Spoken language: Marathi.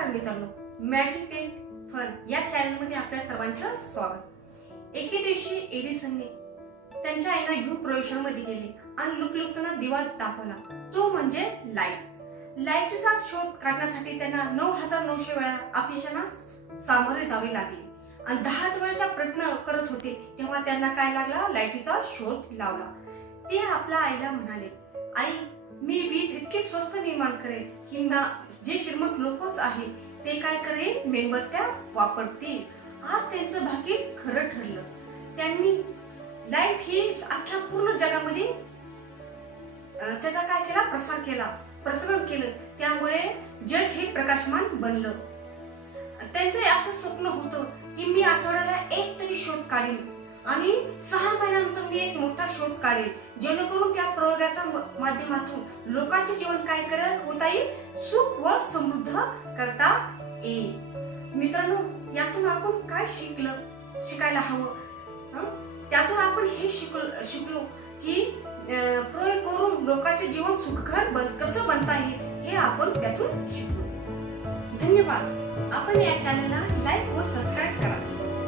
नमस्कार मित्रांनो, मॅजिक पेन फन या चॅनलमध्ये आपल्या सर्वांचं स्वागत। एके दिवशी एडिसनने त्यांच्या आईला घेऊन प्रयोगशाळेमध्ये गेले आणि लुकलुकताना दिवा दाखवला, तो म्हणजे लाईट। लाईटचा शोध काढण्यासाठी त्यांना 9900 वेळा अपयशांना सामोरे जावे लागले आणि 10 वेळेचा प्रयत्न करत होते तेव्हा त्यांना काय लागला, लाईटीचा शोध लावला। ते आपल्या आईला म्हणाले, आई मी वीज इतकी स्वस्त निर्माण करेल की जे श्रीमंत लोकच आहे ते काय करेल, मेणबत्त्या वापरतील। आज त्यांचं भाग्य खरं ठरलं। त्यांनी लाईट ही अख्ख्या पूर्ण जगामध्ये त्याचा काय केला, प्रसार केला, प्रसरण केलं। त्यामुळे जग हे प्रकाशमान बनलं। त्यांचं असं स्वप्न होतं की मी आठवड्याला एक तरी शोध काढेल आणि 6 महिन्यानंतर मी एक मोठा शोध काढेल, जेणेकरून त्या प्रयोगाच्या माध्यमातून लोकांचे जीवन काय होता येईल, सुख व समृद्ध करता येईल। मित्रांनो, यातून आपण काय शिकायला हवं, त्यातून आपण हे शिकलो की प्रयोग करून लोकांचे जीवन सुखकर कसं बनता येईल हे आपण त्यातून शिकलो। धन्यवाद। आपण या चॅनलला लाईक व सबस्क्राईब करा।